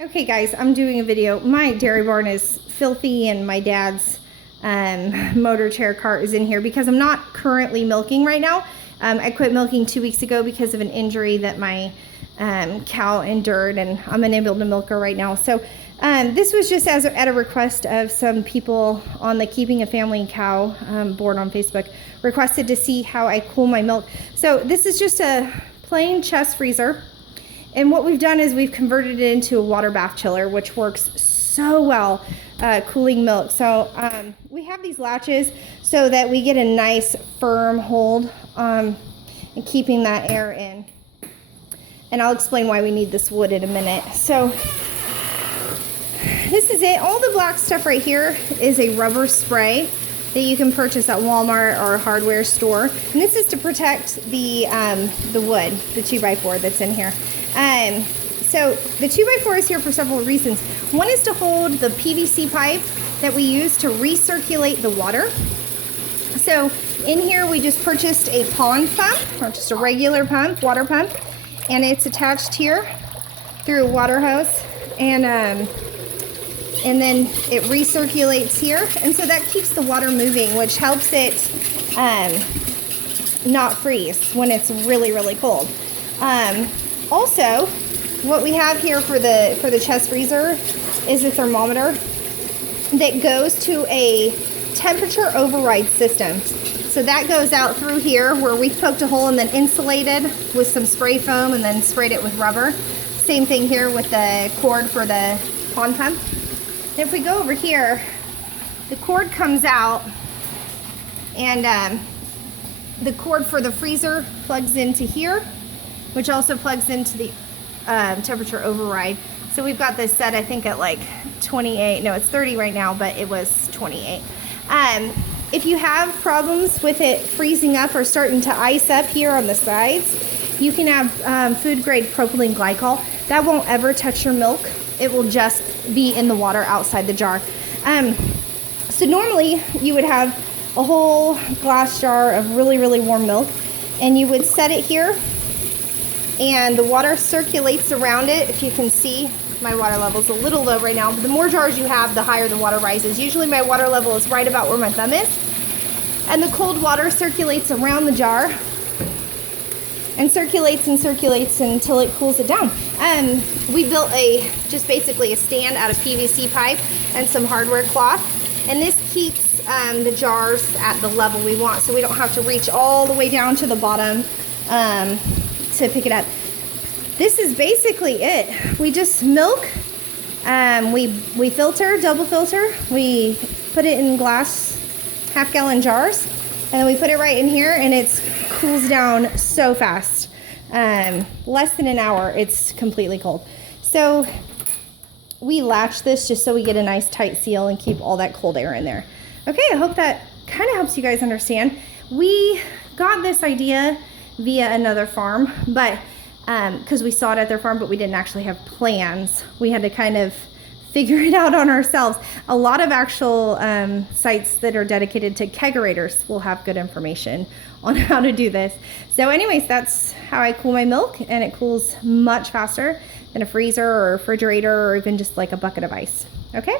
Okay guys, I'm doing a video. My dairy barn is filthy and my dad's motor chair cart is in here because I'm not currently milking right now. I quit milking 2 weeks ago because of an injury that my cow endured, and I'm unable to milk her right now. So this was just at a request of some people on the Keeping a Family Cow board on Facebook, requested to see how I cool my milk. So this is just a plain chest freezer. And what we've done is we've converted it into a water bath chiller, which works so well cooling milk. So we have these latches so that we get a nice firm hold and keeping that air in. And I'll explain why we need this wood in a minute. So this is it. All the black stuff right here is a rubber spray that you can purchase at Walmart or a hardware store. And this is to protect the wood, the 2x4 that's in here. So the 2x4 is here for several reasons. One is to hold the PVC pipe that we use to recirculate the water. So in here we just purchased a pond pump, or just a regular pump, water pump, and it's attached here through a water hose, and then it recirculates here, and so that keeps the water moving, which helps it not freeze when it's really, really cold. Also, what we have here for the chest freezer is a thermometer that goes to a temperature override system. So that goes out through here where we poked a hole and then insulated with some spray foam and then sprayed it with rubber. Same thing here with the cord for the pond pump. And if we go over here, the cord comes out, and the cord for the freezer plugs into here, which also plugs into the temperature override. So we've got this set, I think, at like 28. No, it's 30 right now, but it was 28. If you have problems with it freezing up or starting to ice up here on the sides, you can have food grade propylene glycol. That won't ever touch your milk. It will just be in the water outside the jar. So normally you would have a whole glass jar of really, really warm milk, and you would set it here, and the water circulates around it. If you can see, my water level is a little low right now, but the more jars you have, the higher the water rises. Usually my water level is right about where my thumb is, and the cold water circulates around the jar and circulates until it cools it down. We built just basically a stand out of PVC pipe and some hardware cloth, and this keeps the jars at the level we want, so we don't have to reach all the way down to the bottom to pick it up. This is basically it. We just milk, we filter, double filter, we put it in glass half-gallon jars, and then we put it right in here, and it cools down so fast. Less than an hour, it's completely cold. So we latch this just so we get a nice tight seal and keep all that cold air in there. Okay, I hope that kind of helps you guys understand. We got this idea via another farm, but because we saw it at their farm, but we didn't actually have plans. We had to kind of figure it out on ourselves. A lot of actual sites that are dedicated to kegerators will have good information on how to do this. So anyways, that's how I cool my milk, and it cools much faster than a freezer or a refrigerator or even just like a bucket of ice. Okay?